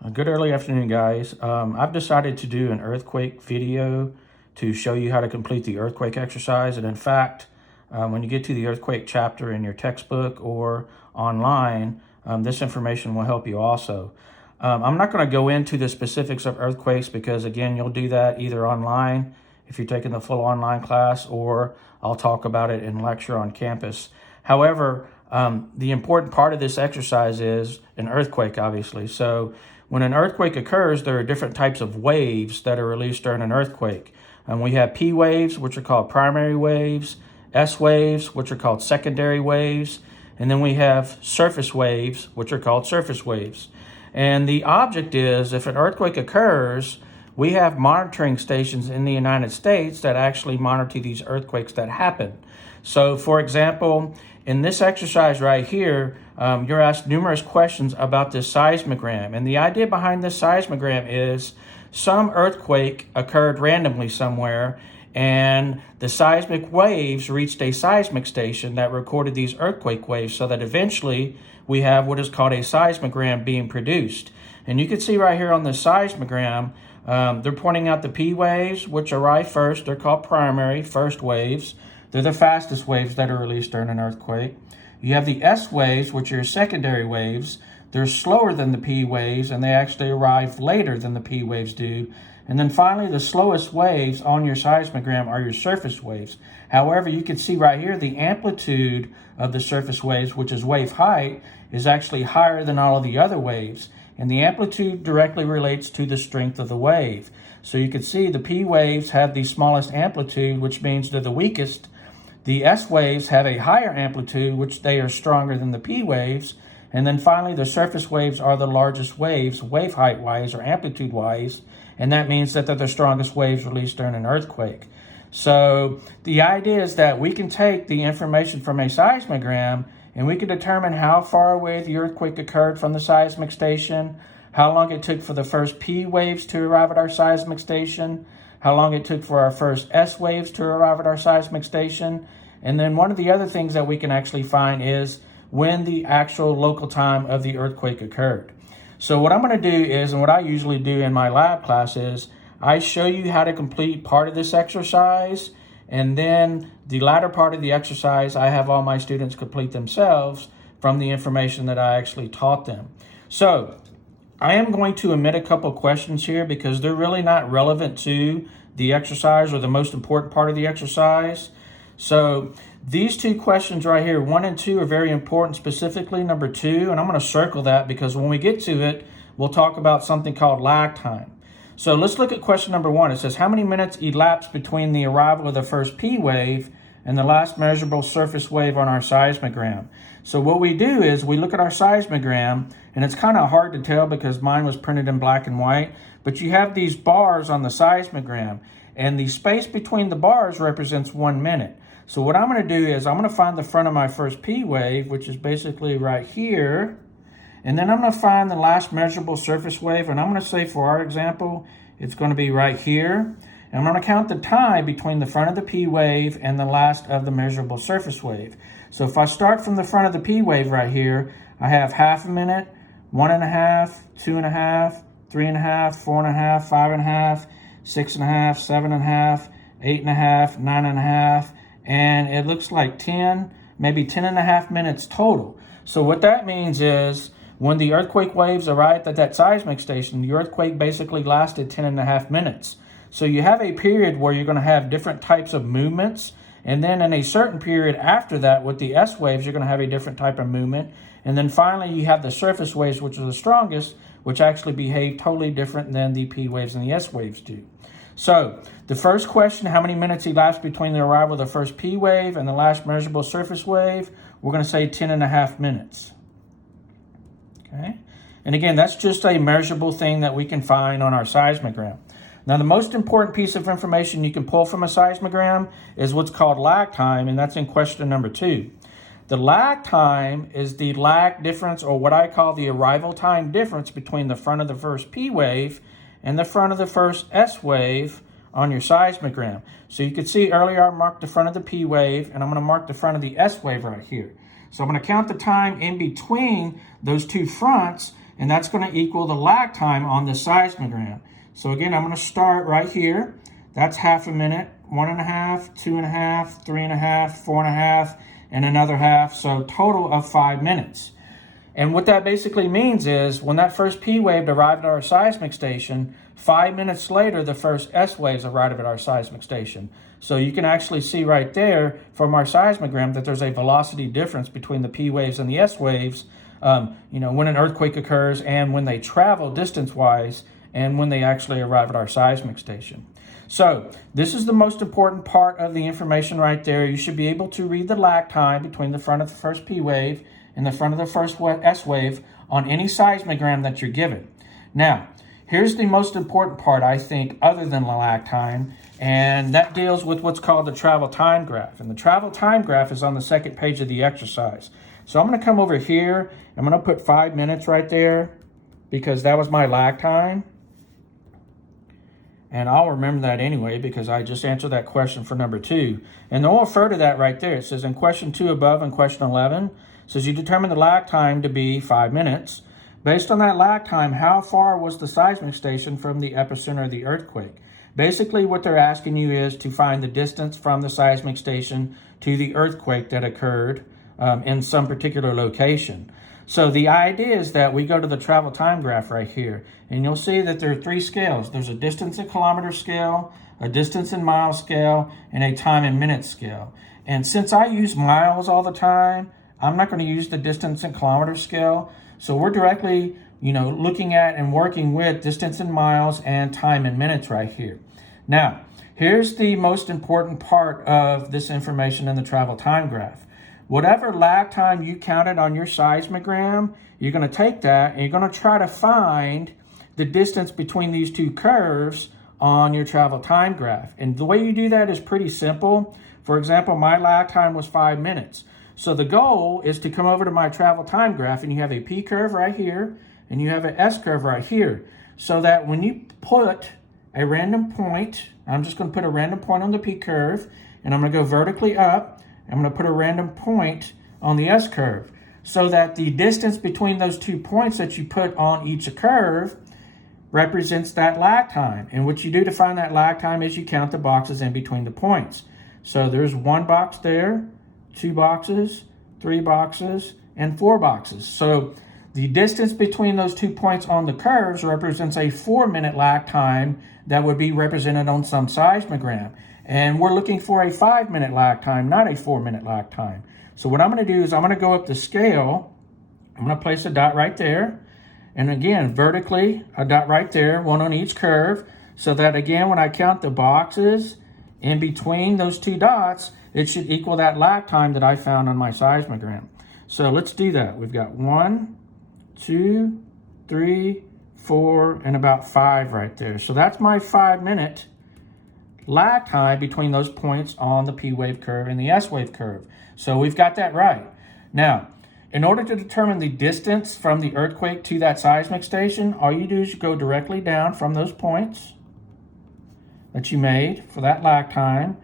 Good early afternoon, guys. I've decided to do an earthquake video to show you how to complete the earthquake exercise. And in fact, when you get to the earthquake chapter in your textbook or online, this information will help you also. I'm not going to go into the specifics of earthquakes because, again, you'll do that either online if you're taking the full online class, or I'll talk about it in lecture on campus. However, the important part of this exercise is an earthquake, obviously. So when an earthquake occurs, there are different types of waves that are released during an earthquake. We have P waves, which are called primary waves, S waves, which are called secondary waves, and then we have surface waves, which are called surface waves. And the object is, if an earthquake occurs, we have monitoring stations in the United States that actually monitor these earthquakes that happen. So, for example, in this exercise right here, you're asked numerous questions about this seismogram. And the idea behind this seismogram is some earthquake occurred randomly somewhere, and the seismic waves reached a seismic station that recorded these earthquake waves, so that eventually we have what is called a seismogram being produced. And you can see right here on the seismogram, they're pointing out the P waves, which arrive first. They're called primary, first waves. They're the fastest waves that are released during an earthquake. You have the S waves, which are secondary waves. They're slower than the P waves, and they actually arrive later than the P waves do. And then finally, the slowest waves on your seismogram are your surface waves. However, you can see right here, the amplitude of the surface waves, which is wave height, is actually higher than all of the other waves. And the amplitude directly relates to the strength of the wave. So you can see the P waves have the smallest amplitude, which means they're the weakest. The S waves have a higher amplitude, which they are stronger than the P waves. And then finally, the surface waves are the largest waves, wave height-wise or amplitude-wise, and that means that they're the strongest waves released during an earthquake. So the idea is that we can take the information from a seismogram and we can determine how far away the earthquake occurred from the seismic station, how long it took for the first P waves to arrive at our seismic station, how long it took for our first S waves to arrive at our seismic station. And then one of the other things that we can actually find is when the actual local time of the earthquake occurred. So what I'm going to do is, and what I usually do in my lab class is, I show you how to complete part of this exercise, and then the latter part of the exercise, I have all my students complete themselves from the information that I actually taught them. So I am going to omit a couple questions here because they're really not relevant to the exercise or the most important part of the exercise. So these two questions right here, 1 and 2, are very important, specifically number 2, and I'm going to circle that because when we get to it, we'll talk about something called lag time. So let's look at question number 1. It says, how many minutes elapsed between the arrival of the first P wave and the last measurable surface wave on our seismogram? So what we do is we look at our seismogram, and it's kind of hard to tell because mine was printed in black and white, but you have these bars on the seismogram, and the space between the bars represents 1 minute. So what I'm going to do is I'm going to find the front of my first P wave, which is basically right here. And then I'm going to find the last measurable surface wave. And I'm going to say, for our example, it's going to be right here. And I'm going to count the time between the front of the P wave and the last of the measurable surface wave. So if I start from the front of the P wave right here, I have half a minute, 1.5, 2.5, 3.5, 4.5, 5.5, 6.5, 7.5, 8.5, 9.5, and it looks like 10, maybe 10.5 minutes total. So what that means is when the earthquake waves arrived at that seismic station, the earthquake basically lasted 10.5 minutes. So you have a period where you're going to have different types of movements, and then in a certain period after that with the S waves, you're going to have a different type of movement. And then finally you have the surface waves, which are the strongest, which actually behave totally different than the P waves and the S waves do. So the first question, how many minutes elapsed between the arrival of the first P wave and the last measurable surface wave? We're going to say 10.5 minutes. Okay. And again, that's just a measurable thing that we can find on our seismogram. Now, the most important piece of information you can pull from a seismogram is what's called lag time, and that's in question number 2. The lag time is the lag difference, or what I call the arrival time difference, between the front of the first P wave and the front of the first S wave on your seismogram. So you can see earlier I marked the front of the P wave, and I'm going to mark the front of the S wave right here. So I'm going to count the time in between those two fronts, and that's going to equal the lag time on the seismogram. So again, I'm going to start right here. That's half a minute, 1.5, 2.5, 3.5, 4.5, and another half, so total of 5 minutes. And what that basically means is when that first P wave arrived at our seismic station, 5 minutes later, the first S waves arrived at our seismic station. So you can actually see right there from our seismogram that there's a velocity difference between the P waves and the S waves, when an earthquake occurs and when they travel distance-wise and when they actually arrive at our seismic station. So this is the most important part of the information right there. You should be able to read the lag time between the front of the first P wave and the front of the first S wave on any seismogram that you're given. Now, here's the most important part, I think, other than the lag time, and that deals with what's called the travel time graph. And the travel time graph is on the second page of the exercise. So I'm going to come over here. I'm going to put 5 minutes right there because that was my lag time. And I'll remember that anyway because I just answered that question for number 2. And then we'll refer to that right there. It says in question 2 above in question 11, it says you determine the lag time to be 5 minutes. Based on that lag time, how far was the seismic station from the epicenter of the earthquake? Basically, what they're asking you is to find the distance from the seismic station to the earthquake that occurred in some particular location. So the idea is that we go to the travel time graph right here, and you'll see that there are 3 scales. There's a distance in kilometer scale, a distance in mile scale, and a time in minute scale. And since I use miles all the time, I'm not going to use the distance in kilometer scale. So we're directly, looking at and working with distance in miles and time in minutes right here. Now, here's the most important part of this information in the travel time graph. Whatever lag time you counted on your seismogram, you're going to take that and you're going to try to find the distance between these 2 curves on your travel time graph. And the way you do that is pretty simple. For example, my lag time was 5 minutes. So the goal is to come over to my travel time graph and you have a P curve right here and you have an S curve right here. So that when you put a random point, I'm just going to put a random point on the P curve and I'm going to go vertically up. I'm going to put a random point on the S curve so that the distance between those 2 points that you put on each curve represents that lag time. And what you do to find that lag time is you count the boxes in between the points. So there's 1 box there, 2 boxes, 3 boxes, and 4 boxes. So the distance between those 2 points on the curves represents a 4-minute lag time that would be represented on some seismogram. And we're looking for a 5-minute lag time, not a 4-minute lag time. So what I'm going to do is I'm going to go up the scale. I'm going to place a dot right there. And again, vertically, a dot right there, 1 on each curve. So that again, when I count the boxes in between those 2 dots, it should equal that lag time that I found on my seismogram. So let's do that. We've got 1, 2, 3, 4, and about 5 right there. So that's my 5-minute lag time between those points on the P wave curve and the S wave curve. So we've got that right. Now, in order to determine the distance from the earthquake to that seismic station, all you do is you go directly down from those points that you made for that lag time,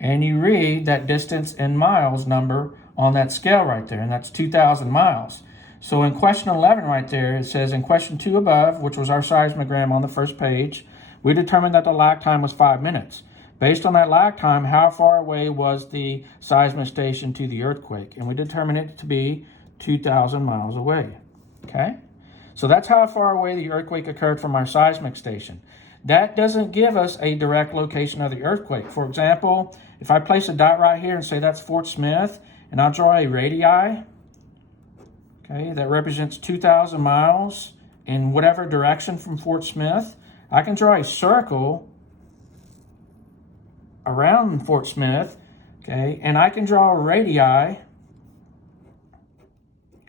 and you read that distance in miles number on that scale right there, and that's 2,000 miles. So in question 11 right there, it says in question 2 above, which was our seismogram on the first page, we determined that the lag time was 5 minutes. Based on that lag time, how far away was the seismic station to the earthquake? And we determined it to be 2,000 miles away, okay? So that's how far away the earthquake occurred from our seismic station. That doesn't give us a direct location of the earthquake. For example, if I place a dot right here and say that's Fort Smith, and I'll draw a radii, okay, that represents 2,000 miles in whatever direction from Fort Smith, I can draw a circle around Fort Smith, okay, and I can draw a radii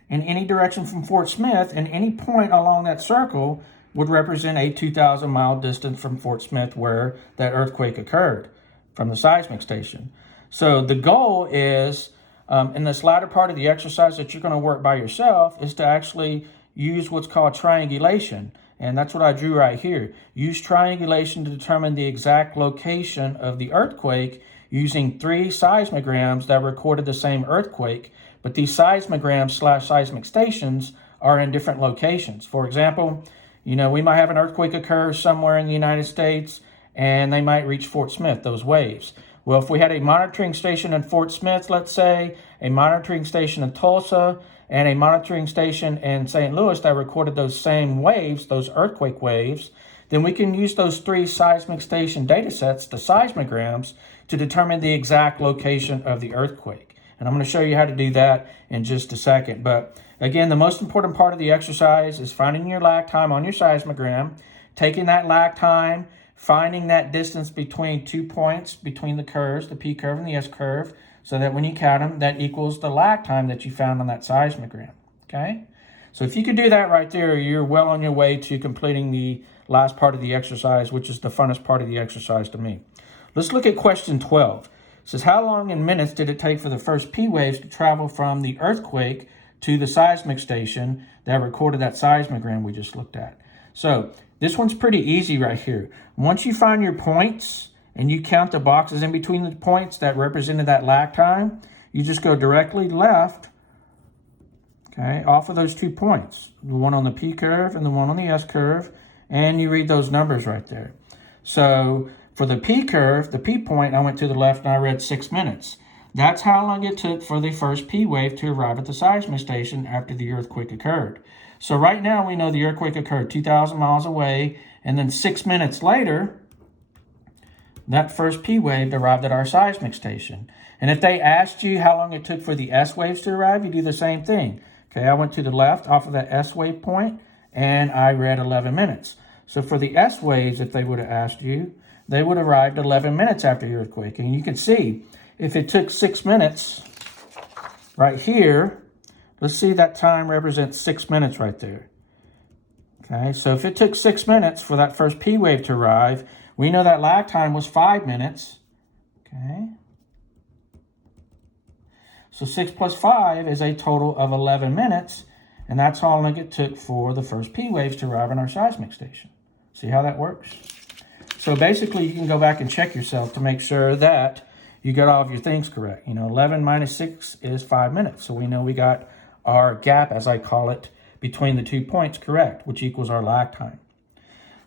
in any direction from Fort Smith, and any point along that circle would represent a 2,000 mile distance from Fort Smith where that earthquake occurred from the seismic station. So the goal is, in this latter part of the exercise that you're going to work by yourself, is to actually use what's called triangulation. And that's what I drew right here. Use triangulation to determine the exact location of the earthquake using 3 seismograms that recorded the same earthquake. But these seismograms / seismic stations are in different locations. For example, we might have an earthquake occur somewhere in the United States, and they might reach Fort Smith, those waves. Well, if we had a monitoring station in Fort Smith, let's say, a monitoring station in Tulsa, and a monitoring station in St. Louis that recorded those same waves, those earthquake waves, then we can use those 3 seismic station data sets, the seismograms, to determine the exact location of the earthquake. And I'm going to show you how to do that in just a second. But again, the most important part of the exercise is finding your lag time on your seismogram, taking that lag time, finding that distance between 2 points between the curves, the P curve and the S curve, so that when you count them, that equals the lag time that you found on that seismogram, okay? So if you could do that right there, you're well on your way to completing the last part of the exercise, which is the funnest part of the exercise to me. Let's look at question 12. It says, how long in minutes did it take for the first P waves to travel from the earthquake to the seismic station that recorded that seismogram we just looked at? So this one's pretty easy right here. Once you find your points and you count the boxes in between the points that represented that lag time, you just go directly left, okay, off of those 2 points, the one on the P curve and the one on the S curve, and you read those numbers right there. So for the P curve, the P point, I went to the left and I read 6 minutes. That's how long it took for the first P wave to arrive at the seismic station after the earthquake occurred. So right now we know the earthquake occurred 2,000 miles away, and then 6 minutes later, that first P wave arrived at our seismic station. And if they asked you how long it took for the S waves to arrive, you do the same thing. Okay, I went to the left off of that S wave point, and I read 11 minutes. So for the S waves, if they would have asked you, they would have arrived 11 minutes after the earthquake. And you can see, if it took 6 minutes right here, let's see, that time represents 6 minutes right there. Okay, so if it took 6 minutes for that first P wave to arrive, we know that lag time was 5 minutes. Okay. So 6 plus 5 is a total of 11 minutes, and that's how long it took for the first P waves to arrive in our seismic station. See how that works? So basically, you can go back and check yourself to make sure that you got all of your things correct. 11 minus 6 is 5 minutes. So we know we got our gap, as I call it, between the 2 points correct, which equals our lag time.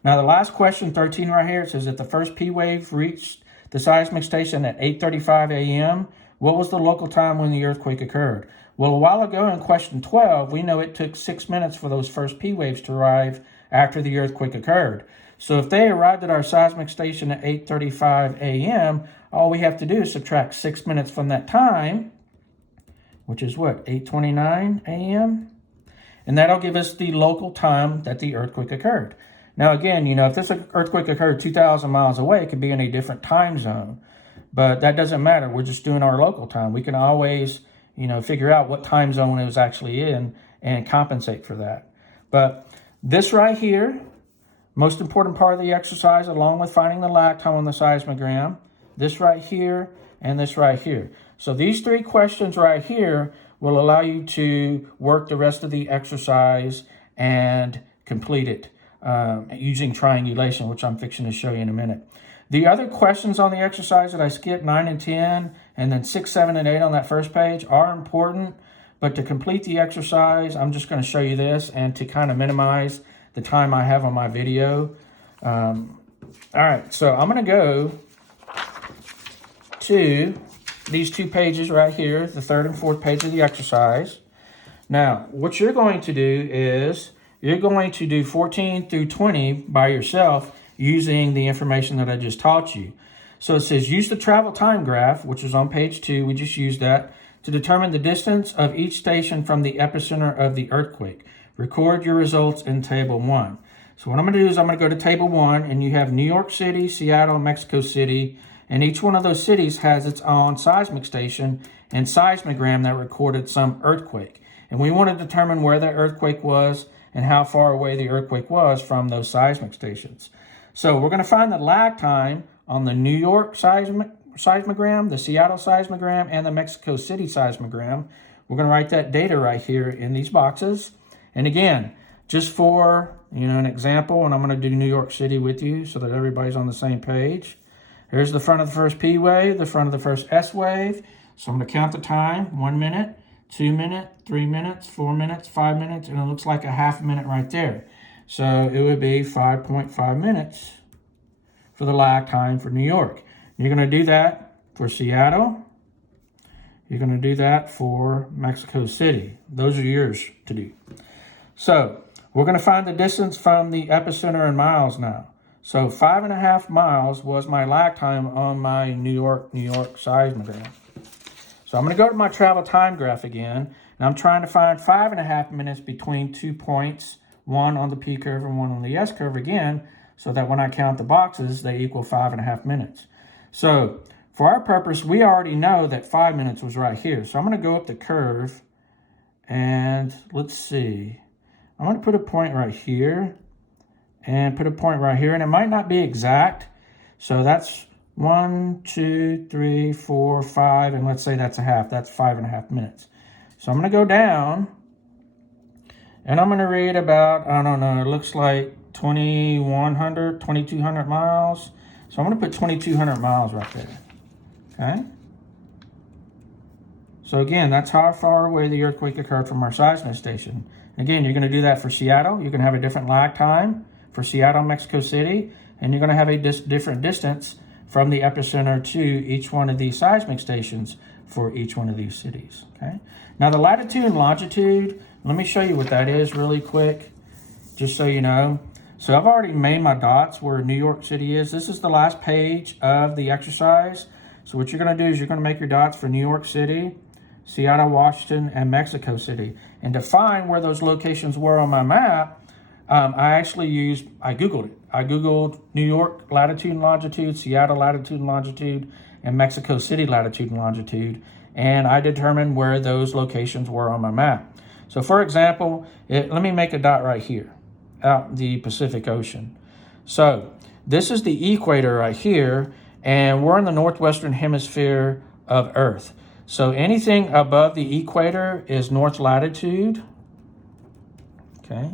Now, the last question, 13 right here, it says that the first P wave reached the seismic station at 8:35 a.m. What was the local time when the earthquake occurred? Well, a while ago in question 12, we know it took 6 minutes for those first P waves to arrive after the earthquake occurred. So if they arrived at our seismic station at 8:35 a.m., all we have to do is subtract 6 minutes from that time, which is what, 8:29 a.m.? And that'll give us the local time that the earthquake occurred. Now, again, if this earthquake occurred 2,000 miles away, it could be in a different time zone. But that doesn't matter. We're just doing our local time. We can always, figure out what time zone it was actually in and compensate for that. But this right here, most important part of the exercise, along with finding the lag time on the seismogram, this right here, and this right here. So these 3 questions right here will allow you to work the rest of the exercise and complete it using triangulation, which I'm fixing to show you in a minute. The other questions on the exercise that I skipped, 9 and 10, and then 6, 7, and 8 on that first page are important, but to complete the exercise, I'm just going to show you this and to kind of minimize the time I have on my video. All right, so I'm going to go to these 2 pages right here, the 3rd and 4th page of the exercise. Now, what you're going to do is you're going to do 14 through 20 by yourself using the information that I just taught you. So it says use the travel time graph, which is on page 2. We just used that to determine the distance of each station from the epicenter of the earthquake. Record your results in table 1. So what I'm going to do is I'm going to go to table 1, and you have New York City, Seattle, Mexico City, and each one of those cities has its own seismic station and seismogram that recorded some earthquake. And we want to determine where that earthquake was and how far away the earthquake was from those seismic stations. So we're going to find the lag time on the New York seismogram, the Seattle seismogram, and the Mexico City seismogram. We're going to write that data right here in these boxes. And again, just for an example, and I'm going to do New York City with you so that everybody's on the same page. Here's the front of the first P wave, the front of the first S wave. So I'm going to count the time, 1 minute, 2 minutes, 3 minutes, 4 minutes, 5 minutes, and it looks like a half a minute right there. So it would be 5.5 minutes for the lag time for New York. You're going to do that for Seattle. You're going to do that for Mexico City. Those are yours to do. So we're going to find the distance from the epicenter in miles now. So 5.5 miles was my lag time on my New York seismograph. So I'm going to go to my travel time graph again, and I'm trying to find 5.5 minutes between 2 points, one on the P curve and one on the S curve again, so that when I count the boxes, they equal 5.5 minutes. So for our purpose, we already know that 5 minutes was right here. So I'm going to go up the curve, and let's see. I'm going to put a point right here, and put a point right here, and it might not be exact. So that's 1, 2, 3, 4, 5, and let's say that's a half. That's 5.5 minutes. So I'm going to go down, and I'm going to read about, I don't know, it looks like 2,100, 2,200 miles. So I'm going to put 2,200 miles right there. Okay? So again, that's how far away the earthquake occurred from our seismic station. Again, you're going to do that for Seattle. You can have a different lag time for Seattle, Mexico City, and you're going to have a different distance from the epicenter to each one of these seismic stations for each one of these cities. Okay. Now the latitude and longitude, let me show you what that is really quick, just so you know. So I've already made my dots where New York City is. This is the last page of the exercise. So what you're going to do is you're going to make your dots for New York City, Seattle, Washington, and Mexico City. And to find where those locations were on my map, I Googled it. I Googled New York latitude and longitude, Seattle latitude and longitude, and Mexico City latitude and longitude, and I determined where those locations were on my map. So for example, let me make a dot right here, out in the Pacific Ocean. So this is the equator right here, and we're in the northwestern hemisphere of Earth. So anything above the equator is north latitude. Okay.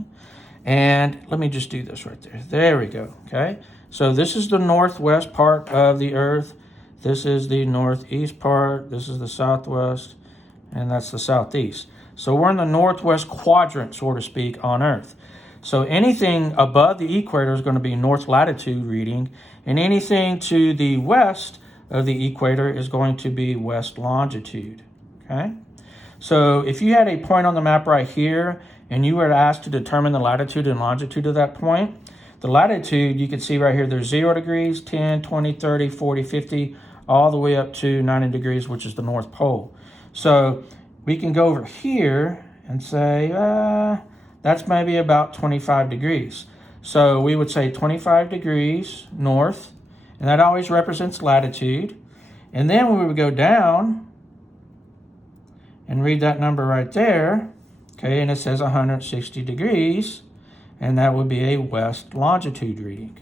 And let me just do this right there. There we go. Okay. So this is the northwest part of the Earth. This is the northeast part. This is the southwest. And that's the southeast. So we're in the northwest quadrant, so to speak, on Earth. So anything above the equator is going to be north latitude reading. And anything to the west of the equator is going to be west longitude. Okay. So if you had a point on the map right here, and you were asked to determine the latitude and longitude of that point, the latitude, you can see right here, there's 0 degrees, 10, 20, 30, 40, 50, all the way up to 90 degrees, which is the North Pole. So we can go over here and say, that's maybe about 25 degrees. So we would say 25 degrees north, and that always represents latitude. And then when we would go down and read that number right there, okay, and it says 160 degrees, and that would be a west longitude reading.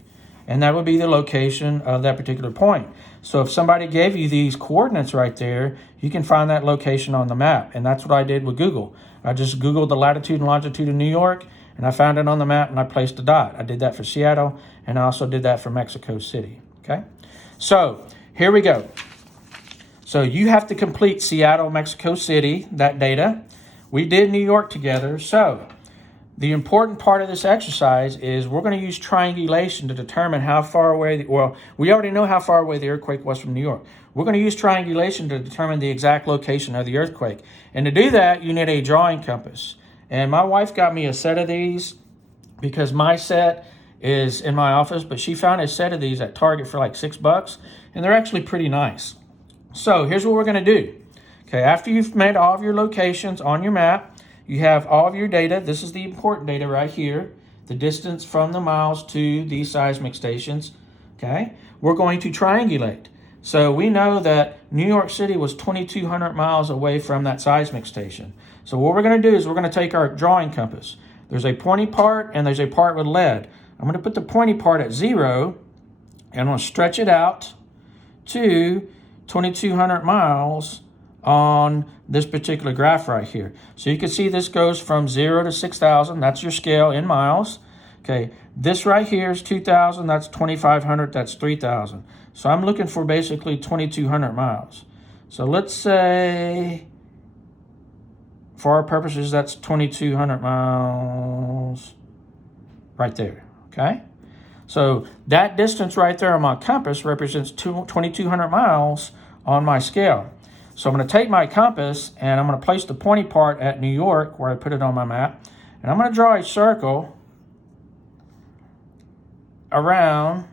And that would be the location of that particular point. So if somebody gave you these coordinates right there, you can find that location on the map. And that's what I did with Google. I just Googled the latitude and longitude of New York, and I found it on the map, and I placed a dot. I did that for Seattle, and I also did that for Mexico City. Okay, so here we go. So you have to complete Seattle, Mexico City, that data. We did New York together. So the important part of this exercise is we're going to use triangulation to determine how far away, we already know how far away the earthquake was from New York. We're going to use triangulation to determine the exact location of the earthquake. And to do that, you need a drawing compass. And my wife got me a set of these because my set is in my office, but she found a set of these at Target for like $6, and they're actually pretty nice. So here's what we're going to do. Okay, after you've made all of your locations on your map, you have all of your data. This is the important data right here, the distance from the miles to these seismic stations. Okay, we're going to triangulate. So we know that New York City was 2,200 miles away from that seismic station. So what we're going to do is we're going to take our drawing compass. There's a pointy part and there's a part with lead. I'm going to put the pointy part at 0, and I'm going to stretch it out to 2,200 miles on this particular graph right here. So you can see this goes from 0 to 6,000. That's your scale in miles. Okay, this right here is 2,000. That's 2,500. That's 3,000. So I'm looking for basically 2,200 miles. So let's say for our purposes, that's 2,200 miles right there, okay? So that distance right there on my compass represents 2,200 miles on my scale. So I'm going to take my compass and I'm going to place the pointy part at New York where I put it on my map. And I'm going to draw a circle around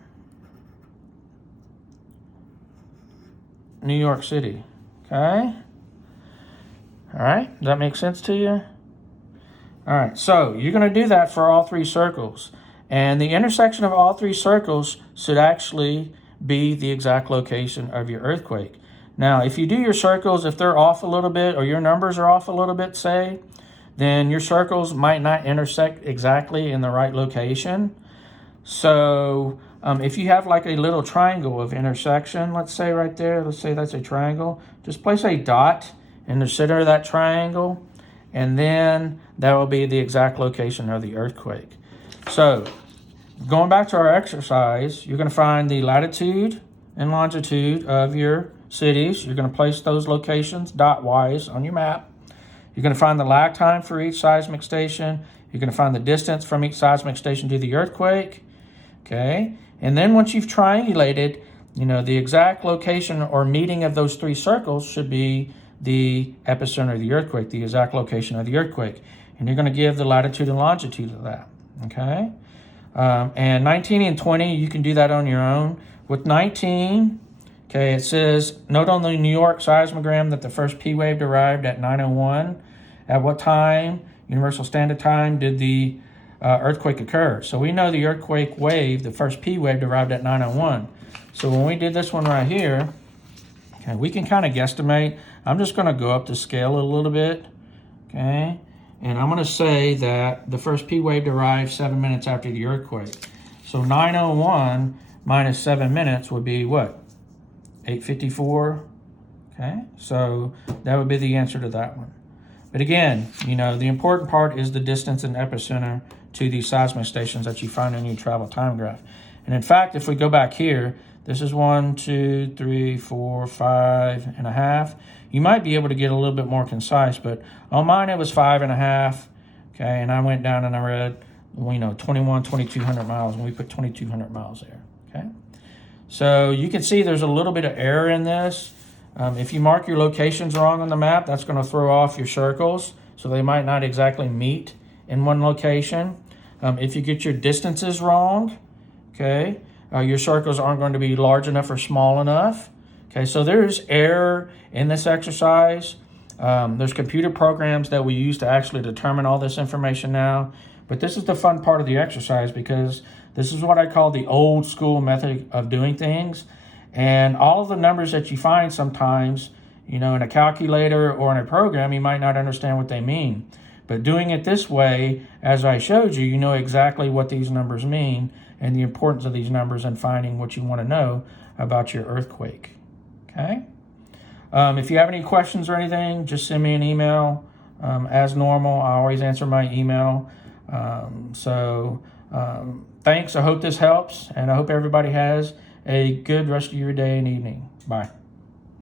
New York City, okay? All right, does that make sense to you? All right, so you're going to do that for all three circles. And the intersection of all three circles should actually be the exact location of your earthquake. Now, if you do your circles, if they're off a little bit or your numbers are off a little bit, say, then your circles might not intersect exactly in the right location. So if you have like a little triangle of intersection, let's say right there, let's say that's a triangle, just place a dot in the center of that triangle, and then that will be the exact location of the earthquake. So going back to our exercise, you're going to find the latitude and longitude of your cities. You're going to place those locations dot-wise on your map. You're going to find the lag time for each seismic station. You're going to find the distance from each seismic station to the earthquake. Okay, and then once you've triangulated, the exact location or meeting of those three circles should be the epicenter of the earthquake, the exact location of the earthquake. And you're going to give the latitude and longitude of that. Okay, and 19 and 20, you can do that on your own. With 19, okay, it says, note on the New York seismogram that the first P wave derived at 9:01. At what time, Universal Standard Time, did the earthquake occur? So we know the earthquake wave, the first P wave, derived at 9:01. So when we did this one right here, okay, we can kind of guesstimate. I'm just going to go up the scale a little bit, okay? And I'm going to say that the first P wave derived 7 minutes after the earthquake. So 9:01 minus 7 minutes would be what? 8:54. Okay, so that would be the answer to that one. But again, the important part is the distance and epicenter to these seismic stations that you find in your travel time graph. And in fact, if we go back here, this is 1, 2, 3, 4, 5.5. You might be able to get a little bit more concise, but on mine it was 5.5. Okay, and I went down and I read, 2,200 miles, and we put 2,200 miles there. Okay, so you can see there's a little bit of error in this. If you mark your locations wrong on the map, that's going to throw off your circles, so they might not exactly meet in one location. If you get your distances wrong, okay, your circles aren't going to be large enough or small enough. Okay, so there's error in this exercise. There's computer programs that we use to actually determine all this information now. But this is the fun part of the exercise, because this is what I call the old school method of doing things. And all of the numbers that you find sometimes, in a calculator or in a program, you might not understand what they mean. But doing it this way, as I showed you, you know exactly what these numbers mean and the importance of these numbers and finding what you want to know about your earthquake. Okay? If you have any questions or anything, just send me an email. As normal, I always answer my email. Thanks. I hope this helps, and I hope everybody has a good rest of your day and evening. Bye.